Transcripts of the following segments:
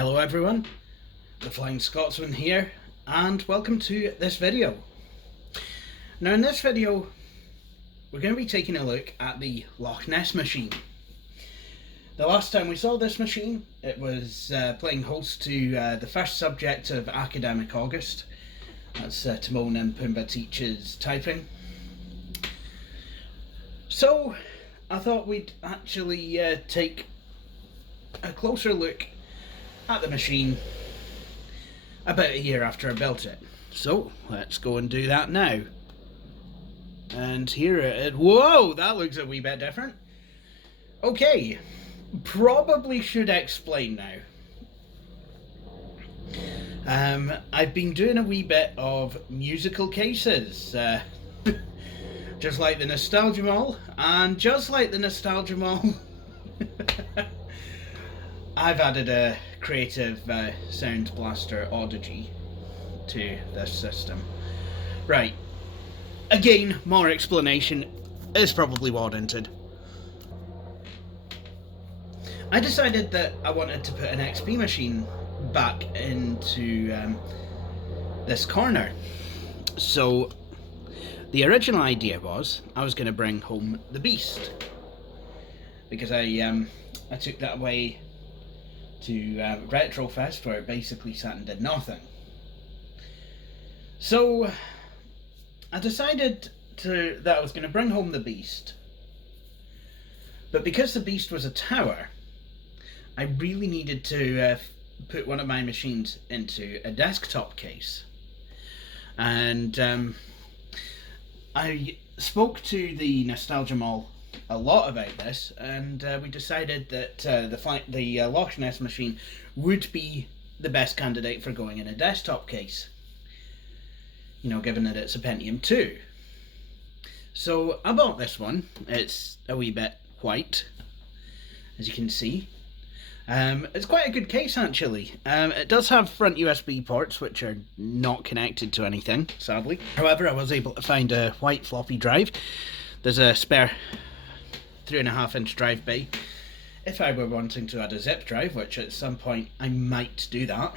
Hello everyone, the Flying Scotsman here, and welcome to this video. Now in this video, we're going to be taking a look at the Loch Ness machine. The last time we saw this machine, it was playing host to the first subject of Academic August. That's Timon and Pumbaa teaches typing. So I thought we'd actually take a closer look at the machine about a year after I built it. So let's go and do that now. And here it is. Whoa, that looks a wee bit different. Okay, probably should explain now. I've been doing a wee bit of musical cases, just like the Nostalgia Mall, and just like the Nostalgia Mall, I've added a creative sound blaster Audigy to this system. Right, again, more explanation is probably warranted. I decided that I wanted to put an XP machine back into this corner. So the original idea was I was going to bring home the Beast, because I took that away to Retrofest, where it basically sat and did nothing. So I decided that I was going to bring home the Beast, but because the Beast was a tower, I really needed to put one of my machines into a desktop case. And I spoke to the Nostalgia Mall a lot about this, and we decided that the Loch Ness machine would be the best candidate for going in a desktop case, you know, given that it's a Pentium 2. So I bought this one. It's a wee bit white, as you can see. It's quite a good case actually. It does have front USB ports which are not connected to anything, sadly. However, I was able to find a white floppy drive. There's a spare 3.5-inch drive bay if I were wanting to add a zip drive, which at some point I might do that.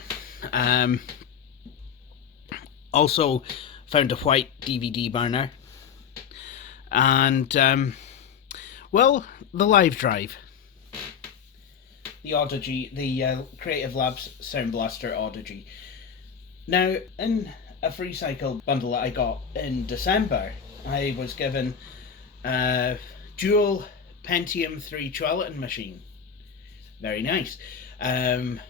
Also found a white DVD burner, and well, the live drive. The Audigy, the Creative Labs Sound Blaster Audigy. Now, in a free cycle bundle that I got in December, I was given a dual Pentium 3 Chwalaton machine. Very nice. That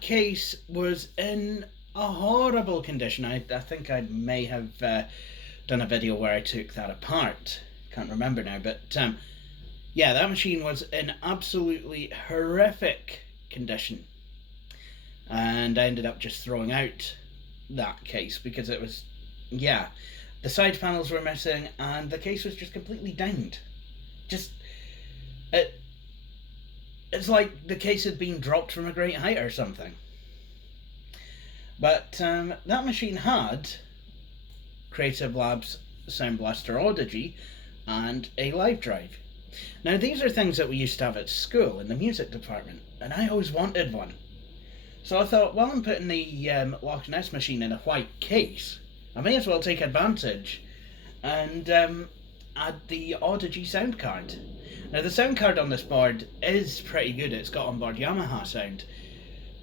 case was in a horrible condition. I think I may have done a video where I took that apart. Can't remember now, but yeah, that machine was in absolutely horrific condition, and I ended up just throwing out that case because it was, yeah, the side panels were missing and the case was just completely downed. It's like the case had been dropped from a great height or something. But that machine had Creative Labs Sound Blaster Audigy and a live drive. Now these are things that we used to have at school in the music department, and I always wanted one. So I thought, well, I'm putting the Loch Ness machine in a white case, I may as well take advantage and add the Audigy sound card. Now the sound card on this board is pretty good. It's got onboard Yamaha sound,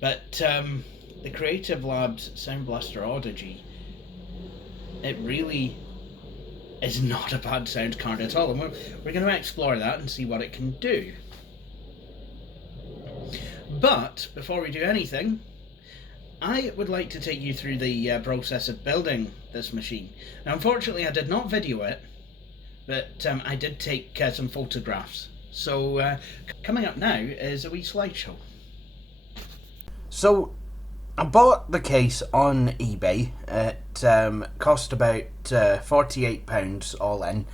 but the Creative Labs Sound Blaster Audigy, it really is not a bad sound card at all, and we're going to explore that and see what it can do. But before we do anything, I would like to take you through the process of building this machine. Now, unfortunately I did not video it, but I did take some photographs. So coming up now is a wee slideshow. So I bought the case on eBay. It cost about £48 all in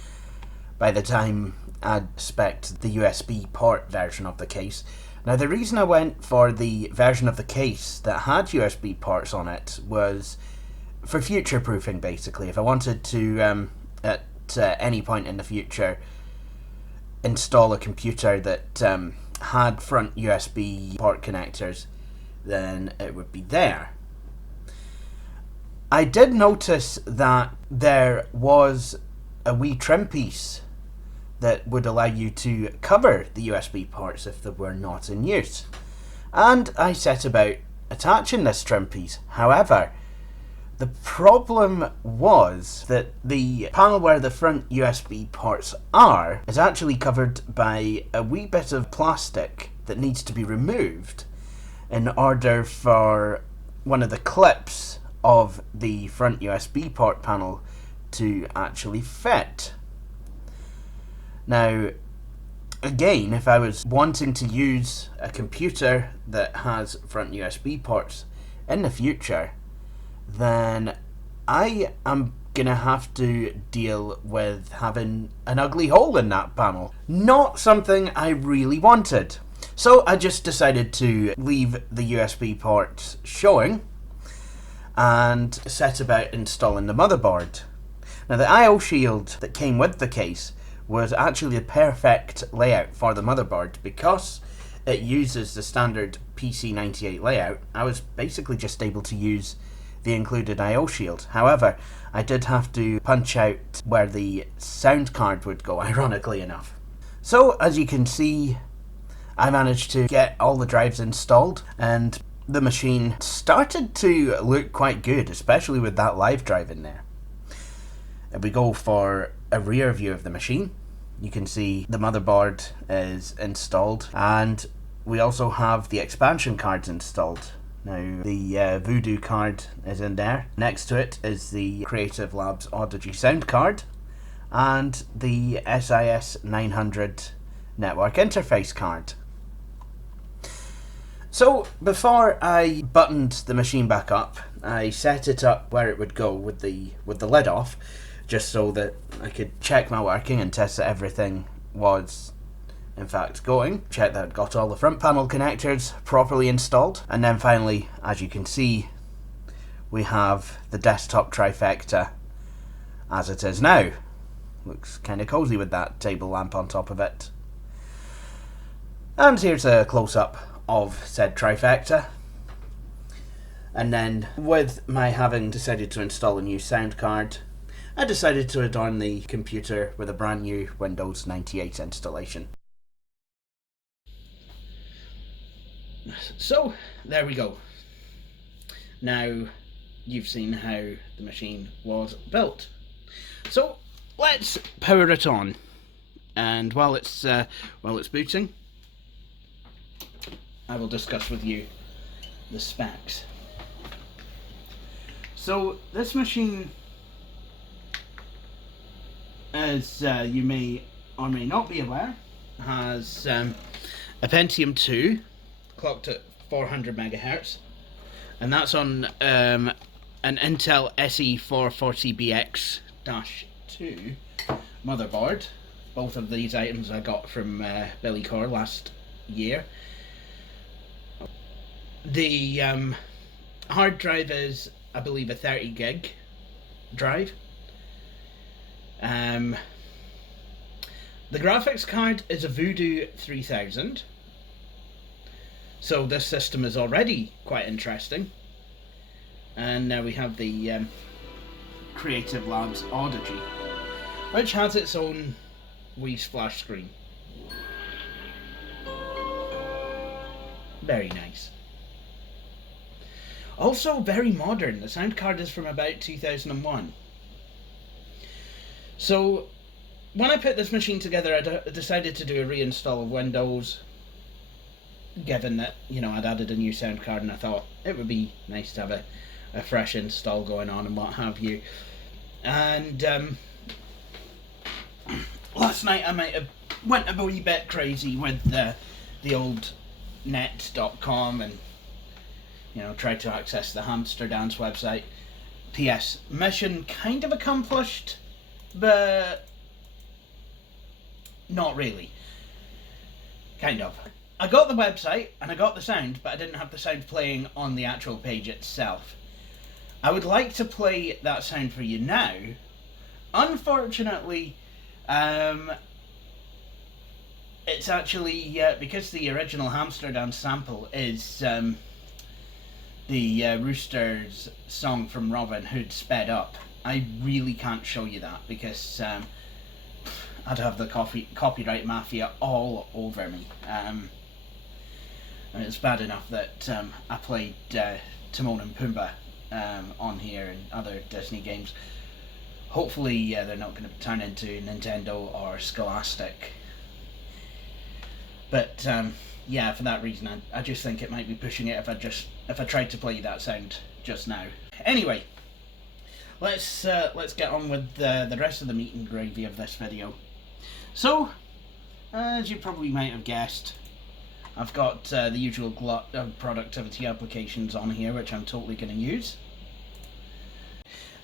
by the time I'd spec'd the USB port version of the case. Now the reason I went for the version of the case that had USB ports on it was for future proofing, basically. If I wanted to at any point in the future install a computer that had front USB port connectors, then it would be there. I did notice that there was a wee trim piece that would allow you to cover the USB ports if they were not in use. And I set about attaching this trim piece. However, the problem was that the panel where the front USB ports are is actually covered by a wee bit of plastic that needs to be removed in order for one of the clips of the front USB port panel to actually fit. Now, again, if I was wanting to use a computer that has front USB ports in the future, then I am gonna have to deal with having an ugly hole in that panel. Not something I really wanted. So I just decided to leave the USB ports showing and set about installing the motherboard. Now, the I/O shield that came with the case was actually the perfect layout for the motherboard. Because it uses the standard PC98 layout, I was basically just able to use the included I/O shield. However, I did have to punch out where the sound card would go, ironically enough. So, as you can see, I managed to get all the drives installed, and the machine started to look quite good, especially with that live drive in there. If we go for a rear view of the machine, you can see the motherboard is installed, and we also have the expansion cards installed. Now, the Voodoo card is in there. Next to it is the Creative Labs Audigy sound card and the SIS 900 network interface card. So, before I buttoned the machine back up, I set it up where it would go with the lid off, just so that I could check my working and test that everything was in fact going. Check that I'd got all the front panel connectors properly installed. And then finally, as you can see, we have the desktop trifecta as it is now. Looks kind of cozy with that table lamp on top of it. And here's a close-up of said trifecta. And then, with my having decided to install a new sound card, I decided to adorn the computer with a brand new Windows 98 installation. So, there we go. Now, you've seen how the machine was built. So, let's power it on. And while it's booting, I will discuss with you the specs. So, this machine, as you may or may not be aware, has a Pentium 2 clocked at 400 megahertz, and that's on an Intel SE440BX-2 motherboard. Both of these items I got from Billy Core last year. The hard drive is, I believe, a 30 gig drive. The graphics card is a Voodoo 3000. So this system is already quite interesting. And now we have the Creative Labs Audigy, which has its own wee splash screen. Very nice. Also very modern. The sound card is from about 2001. So when I put this machine together, I decided to do a reinstall of Windows, given that, you know, I'd added a new sound card, and I thought it would be nice to have a fresh install going on and what have you. And last night I might have went a wee bit crazy with the old net.com and, you know, tried to access the Hamster Dance website. P.S. Mission kind of accomplished, but not really. Kind of. I got the website and I got the sound, but I didn't have the sound playing on the actual page itself. I would like to play that sound for you now. Unfortunately, it's actually because the original Amsterdam sample is the Rooster's song from Robin Hood sped up. I really can't show you that because I'd have the copyright mafia all over me. It's bad enough that I played Timon and Pumbaa on here and other Disney games. Hopefully they're not going to turn into Nintendo or Scholastic. But yeah, for that reason, I just think it might be pushing it if I tried to play that sound just now. Anyway, let's get on with the rest of the meat and gravy of this video. So, as you probably might have guessed, I've got the usual glut of productivity applications on here, which I'm totally going to use.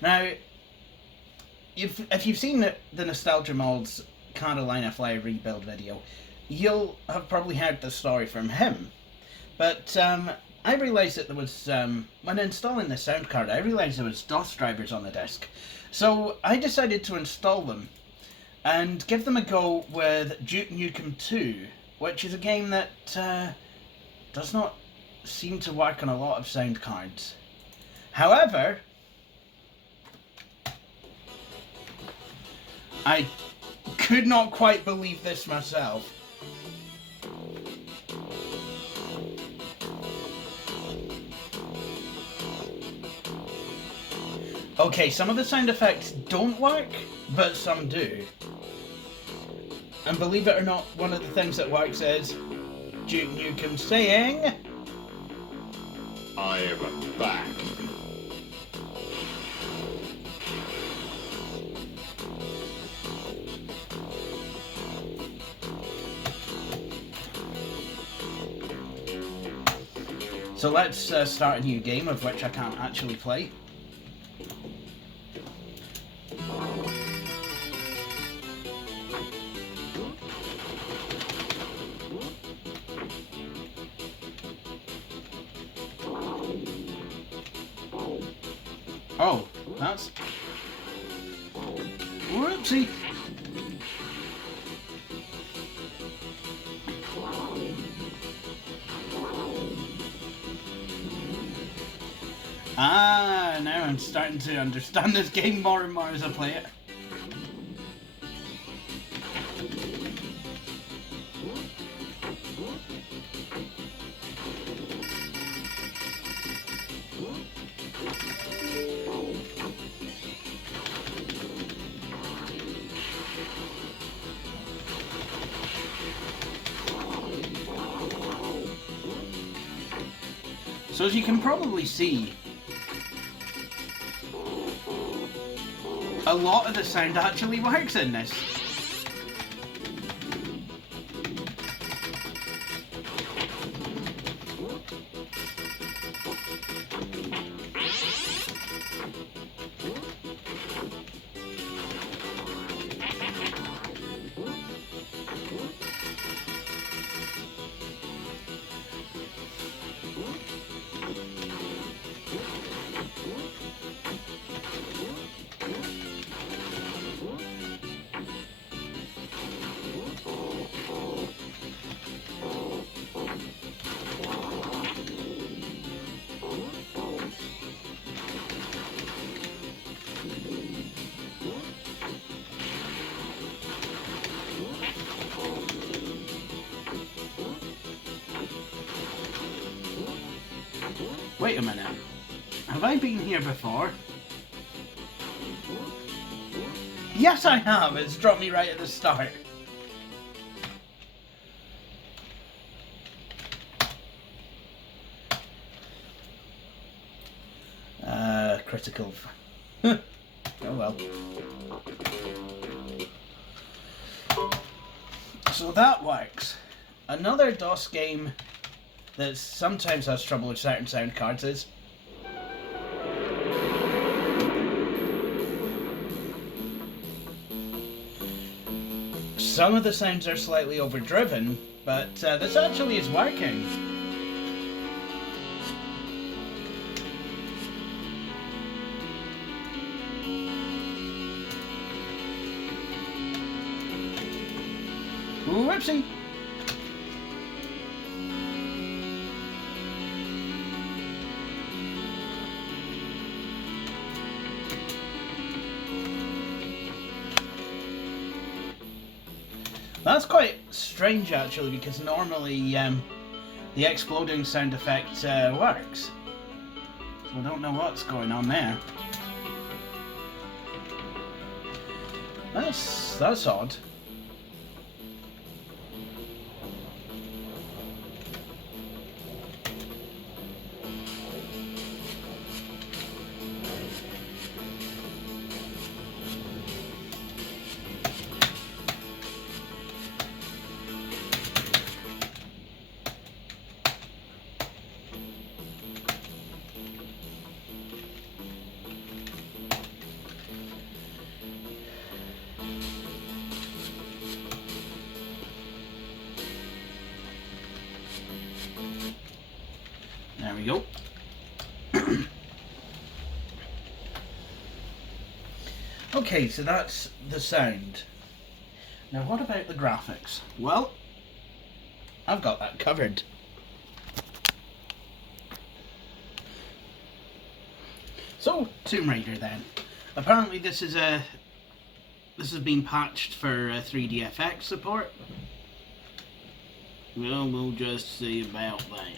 Now, if you've seen the Nostalgia Mold's Carolina Fly rebuild video, you'll have probably heard the story from him. But I realised that there was, when installing the sound card, I realised there was DOS drivers on the disc. So I decided to install them and give them a go with Duke Nukem 2, which is a game that does not seem to work on a lot of sound cards. However, I could not quite believe this myself. Okay, some of the sound effects don't work, but some do. And believe it or not, one of the things that works is Duke Nukem saying, I am back. So let's start a new game of which I can't actually play. Oh, that's... Whoopsie! Ah, now I'm starting to understand this game more and more as I play it. So as you can probably see, a lot of the sound actually works in this. Wait a minute. Have I been here before? Yes, I have. It's dropped me right at the start. Critical. Oh well. So that works. Another DOS game that sometimes has trouble with certain sound cards is some of the sounds are slightly overdriven, but this actually is working. Whoopsie! That's quite strange actually, because normally the exploding sound effect works. So I don't know what's going on there. That's odd. There we go. Okay, so that's the sound. Now what about the graphics? Well, I've got that covered. So, Tomb Raider then. Apparently this has been patched for 3DFX support. Well, we'll just see about that.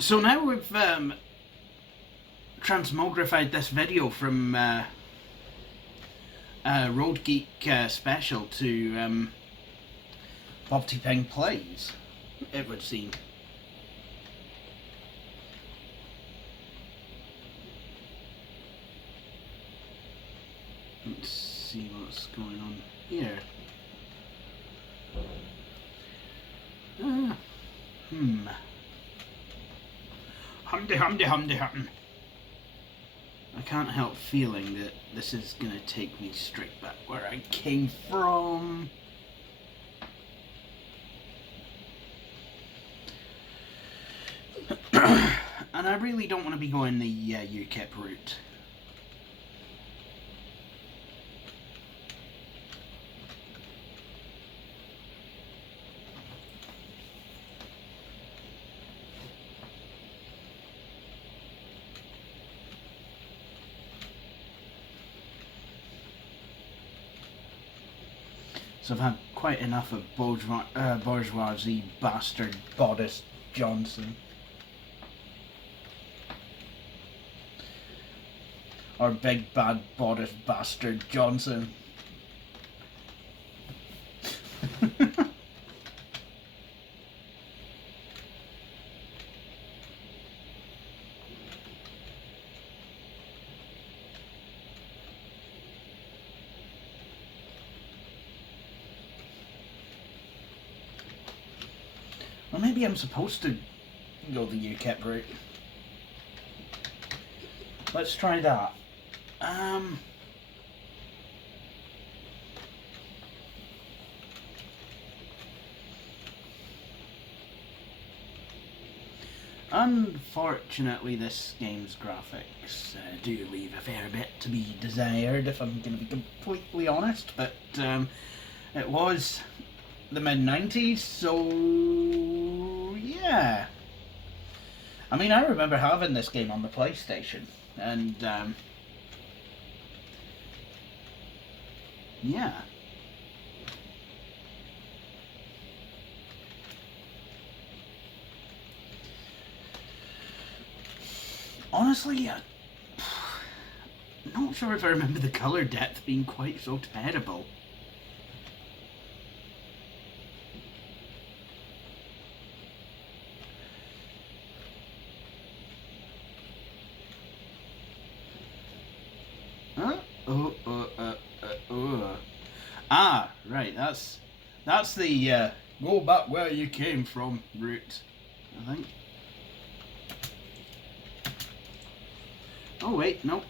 So now we've transmogrified this video from Road Geek special to Bob T. Ping Plays, it would seem. Let's see what's going on here. Humdy. I can't help feeling that this is gonna take me straight back where I came from. And I really don't want to be going the UKIP route. So I've had quite enough of bourgeoisie bastard Boris Johnson. Or big bad Boris bastard Johnson. Well, maybe I'm supposed to go the UKIP route. Let's try that. Unfortunately, this game's graphics do leave a fair bit to be desired, if I'm going to be completely honest, but it was the mid-90s, so yeah. I mean, I remember having this game on the PlayStation, and yeah. Honestly, no not sure if I remember the colour depth being quite so terrible. Huh? Ah, right, that's the go back where you came from route, I think. Oh wait, no.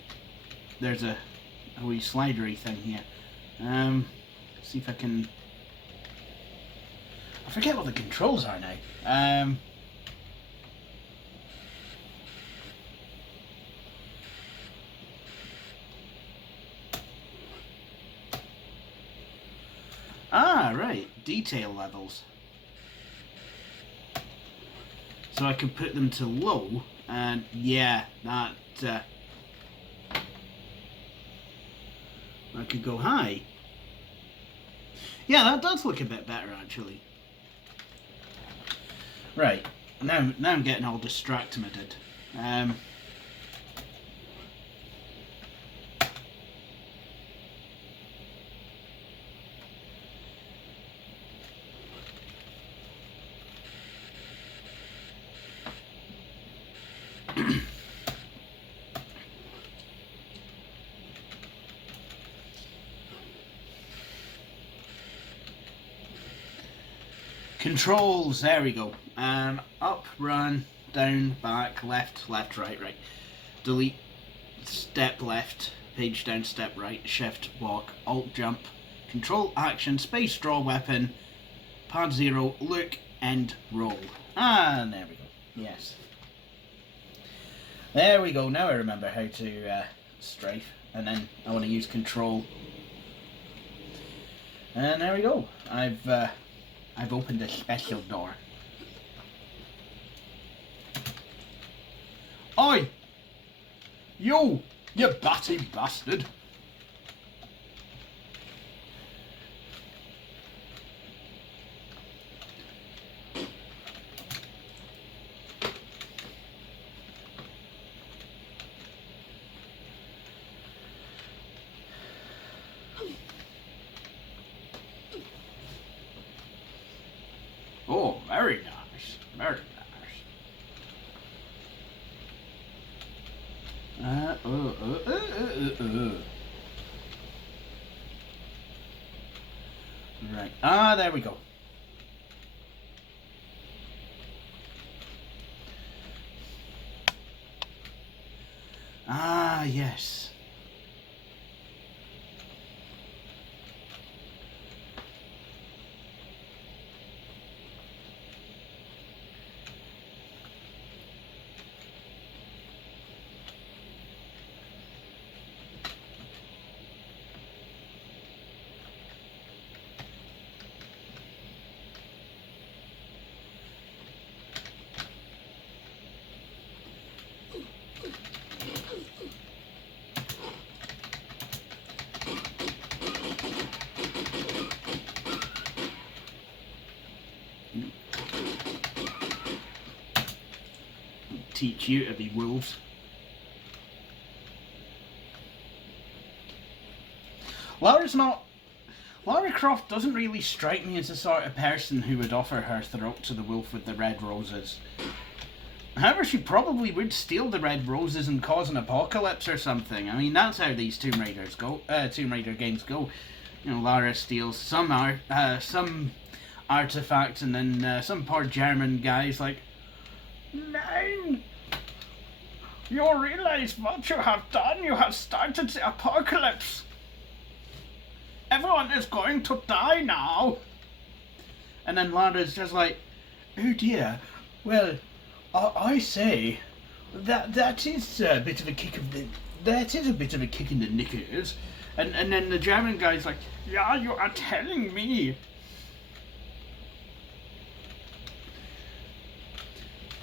There's a wee slidery thing here. See if I can... I forget what the controls are now. Ah, right. Detail levels. So I can put them to low, and yeah, that... I could go high. Yeah, that does look a bit better, actually. Right. Now I'm getting all distracted. Controls, there we go. Up, run, down, back, left, left, right, right. Delete, step left, page down, step right, shift, walk, alt, jump, control, action, space, draw, weapon, pad 0, look, end, roll. And there we go. Yes. There we go. Now I remember how to strafe. And then I want to use control. And there we go. I've opened a special door. Oi! You batty bastard! Oh, very nice. Very nice. Right. Ah, there we go. Ah, yes. Teach you to be wolves. Lara Croft doesn't really strike me as the sort of person who would offer her throat to the wolf with the red roses. However, she probably would steal the red roses and cause an apocalypse or something. I mean, that's how these Tomb Raider games go. You know, Lara steals some artifact, and then some poor German guy's like, "Nein! You realize what you have done? You have started the apocalypse. Everyone is going to die now." And then Lara's just like, "Oh dear. Well, I say that is a bit of a kick in the knickers." And then the German guy's like, "Yeah, you are telling me."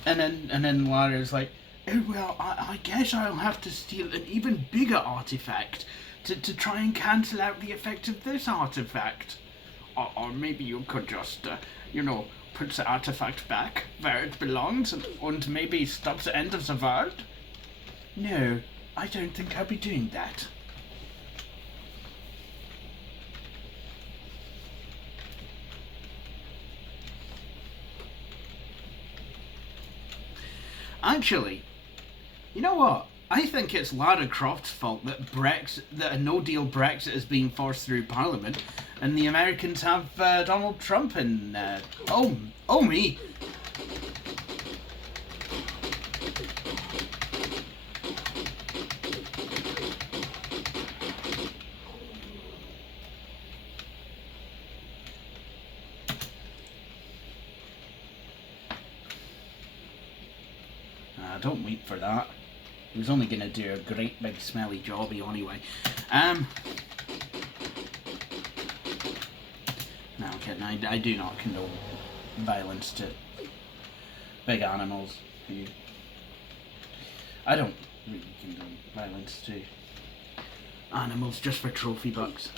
And then Lara's like, "Oh well, I guess I'll have to steal an even bigger artifact to try and cancel out the effect of this artifact. Or maybe you could just, put the artifact back where it belongs and maybe stop the end of the world." "No, I don't think I'll be doing that." Actually, you know what? I think it's Lara Croft's fault that that a no-deal Brexit is being forced through Parliament, and the Americans have Donald Trump in. Oh me! Don't wait for that. He was only going to do a great big smelly jobby anyway. No, I'm kidding. I do not condone violence to big animals. I don't really condone violence to animals just for trophy bucks.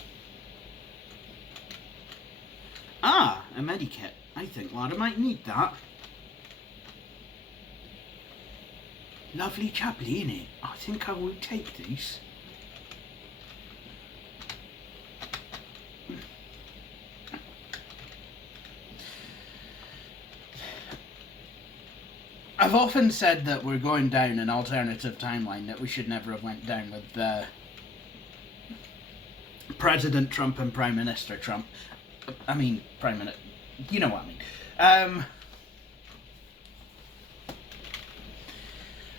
Ah, a medikit. I think Lara might need that. Lovely chaply, innit? I think I will take these. I've often said that we're going down an alternative timeline that we should never have went down with President Trump and Prime Minister Trump. I mean, Prime Minister... You know what I mean.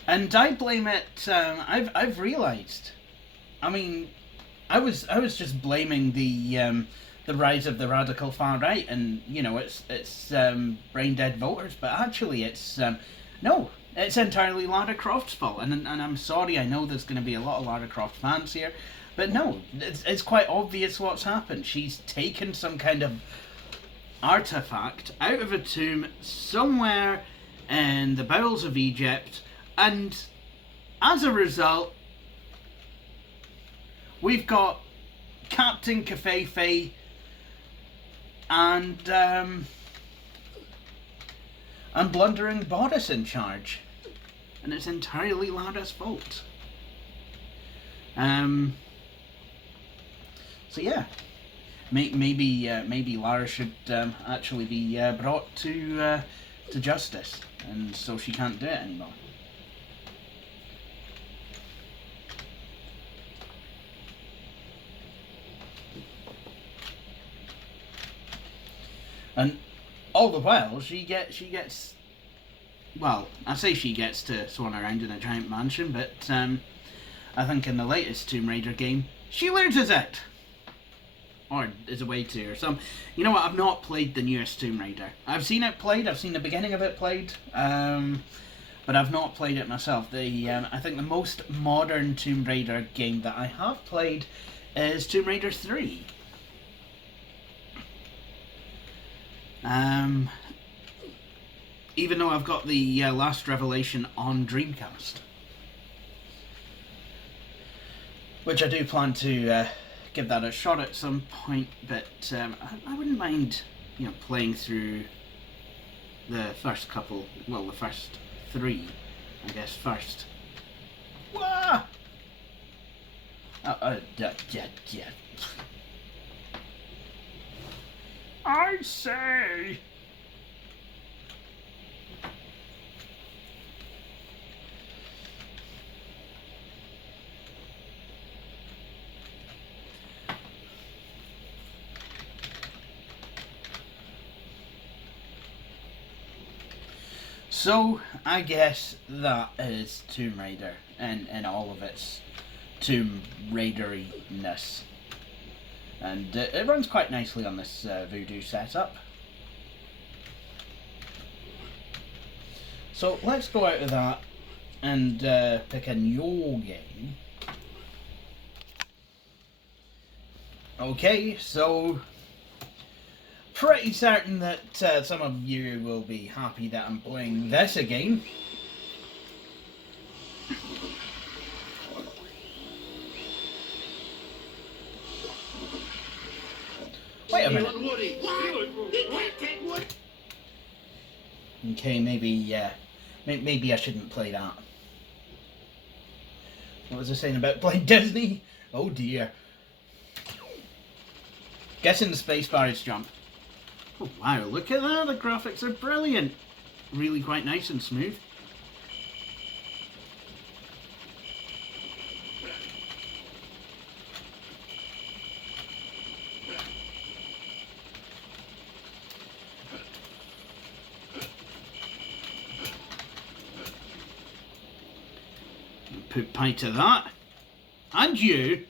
And I blame it. I've realised. I mean, I was just blaming the rise of the radical far right, and you know it's brain dead voters. But actually, it's no, it's entirely Lara Croft's fault. And I'm sorry. I know there's going to be a lot of Lara Croft fans here, but no, it's quite obvious what's happened. She's taken some kind of artifact out of a tomb somewhere in the bowels of Egypt. And as a result, we've got Captain Cafefe and Blundering Boris in charge. And it's entirely Lara's fault. So yeah, maybe Lara should actually be brought to justice, and so she can't do it anymore. And all the while, she gets, well, I say she gets to swan around in a giant mansion, but I think in the latest Tomb Raider game, she loses it. Or is a way to, or some. You know what, I've not played the newest Tomb Raider. I've seen it played, I've seen the beginning of it played, but I've not played it myself. I think the most modern Tomb Raider game that I have played is Tomb Raider 3. Even though I've got the Last Revelation on Dreamcast, which I do plan to give that a shot at some point, but I wouldn't mind, you know, playing through the first couple, well, the first 3, I guess, first. Wah! Yeah. I say. So, I guess that is Tomb Raider in all of its Tomb Raider-ness. And it runs quite nicely on this Voodoo setup. So let's go out of that and pick a new game. Okay, so pretty certain that some of you will be happy that I'm playing this again. Wait a minute. Okay, maybe I shouldn't play that. What was I saying about playing Disney? Oh dear. Guessing the spacebar is jump. Oh wow, look at that, the graphics are brilliant. Really quite nice and smooth. put pie to that. And you.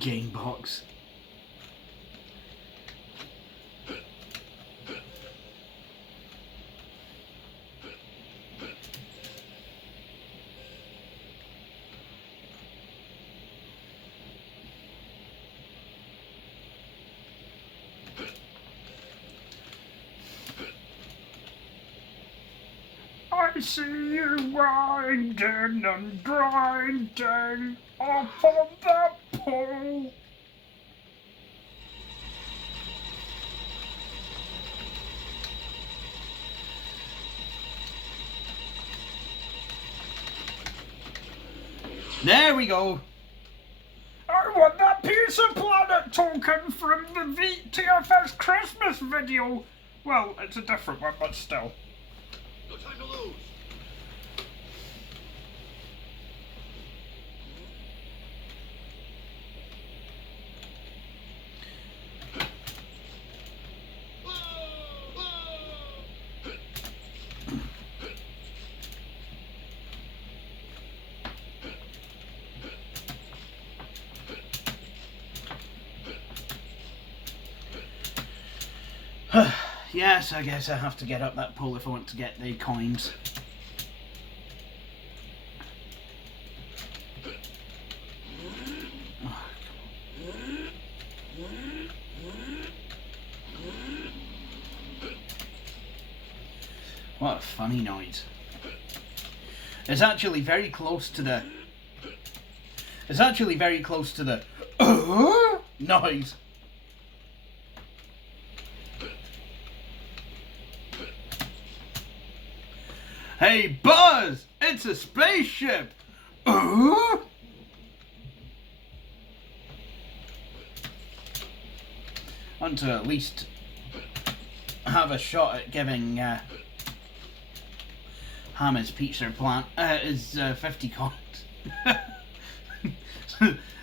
Game box. I see you winding and grinding up on the pole. There we go. I want that Pizza Planet token from the TFS Christmas video. Well, it's a different one, but still. No time to lose. Yes, I guess I have to get up that pole if I want to get the coins. What a funny noise. It's actually very close to the... It's actually very close to the... noise. Hey Buzz! It's a spaceship! Want to at least have a shot at giving Ham his pizza plant his 50 coins.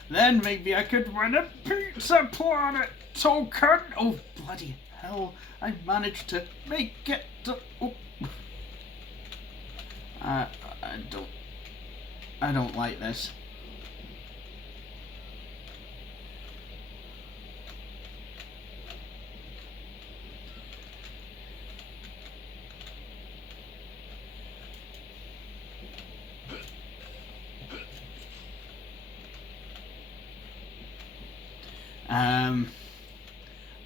Then maybe I could win a Pizza Planet token. Oh bloody hell! I managed to make it. Oh. I don't like this.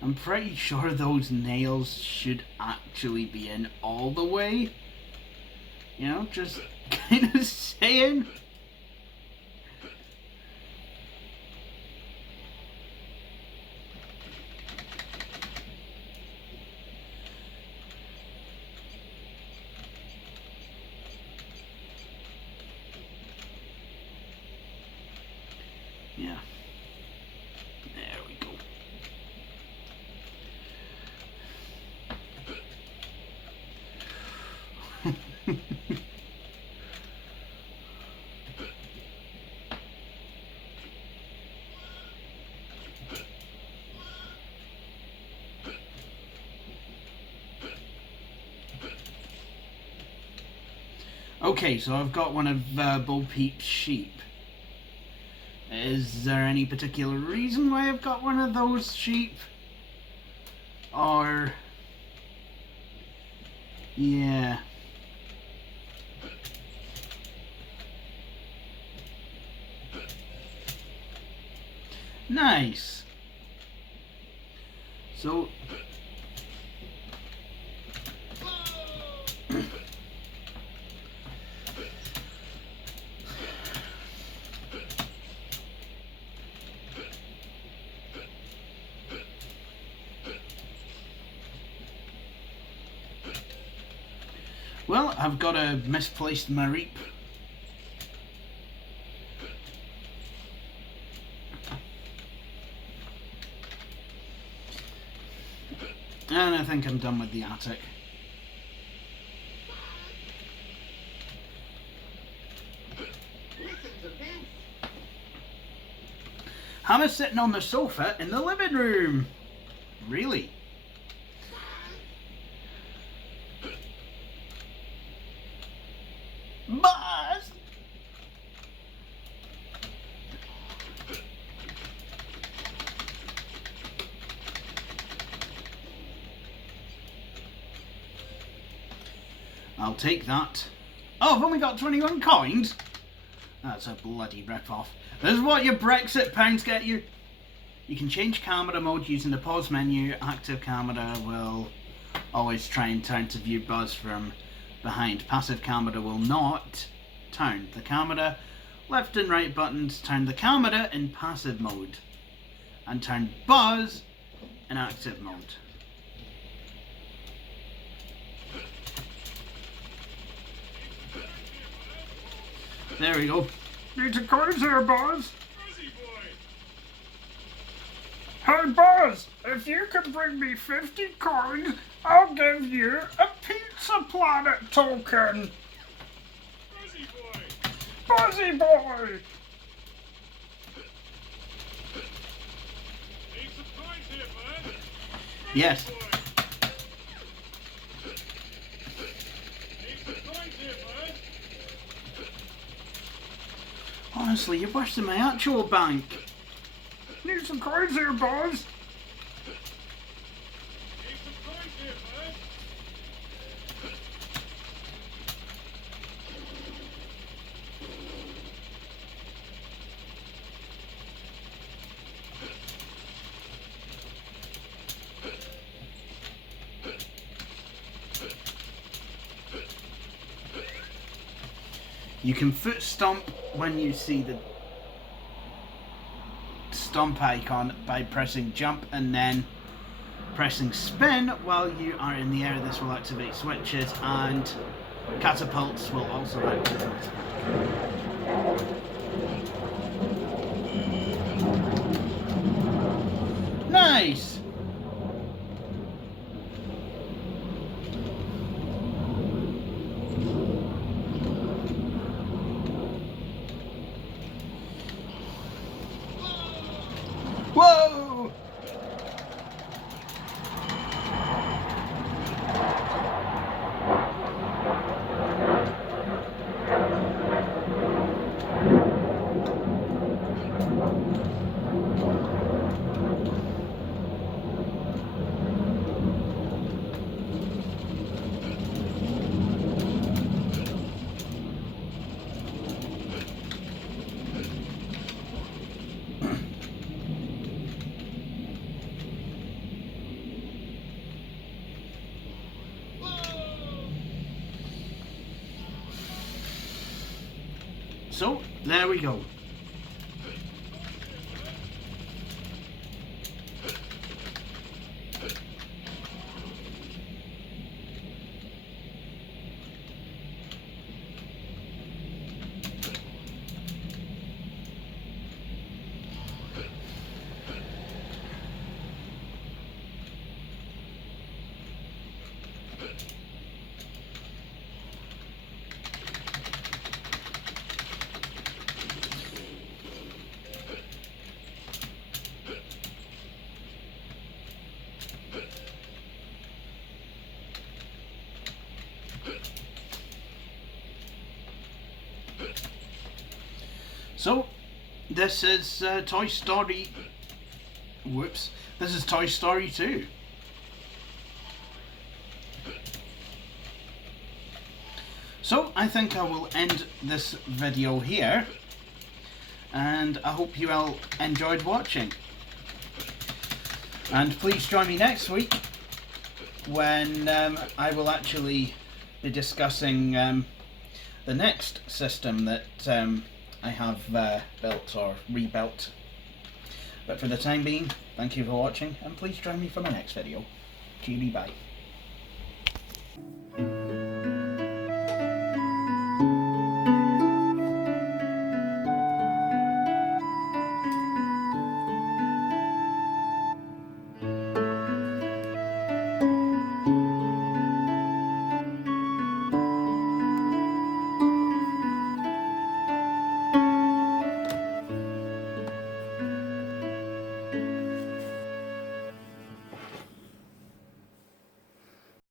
I'm pretty sure those nails should actually be in all the way. You know, just kind of saying. Yeah. There we go. Okay, so I've got one of Bo Peep's sheep. Is there any particular reason why I've got one of those sheep? Or... yeah. Nice. So... well, I've got a misplaced Mareep. And I think I'm done with the attic. Hammer's sitting on the sofa in the living room. Really? Buzz! I'll take that. Oh, I've only got 21 coins? That's a bloody rip-off. This is what your Brexit pounds get you. You can change camera mode using the pause menu. Active camera will always try and turn to view Buzz from behind. Passive camera will not turn the camera. Left and right buttons turn the camera in passive mode and turn Buzz in active mode. There we go. Need some coins here, Buzz. Hey, Buzz, if you can bring me 50 coins, I'll give you a Pizza Planet token. Buzzy boy! Buzzy boy! Need some coins here, bud. Yes. Boy. Need some coins here, bud. Honestly, you're worse than my actual bank. Need some coins here, Buzz. Need some coins here, bud. You can foot stomp when you see the stomp icon by pressing jump and then pressing spin while you are in the air. This will activate switches and catapults will also activate. Nice! Whoa! So, there we go. So, this is Toy Story. Whoops. This is Toy Story 2. So, I think I will end this video here. And I hope you all enjoyed watching. And please join me next week when I will actually be discussing the next system that I have built or rebuilt. But for the time being, thank you for watching and please join me for my next video. Cheery bye.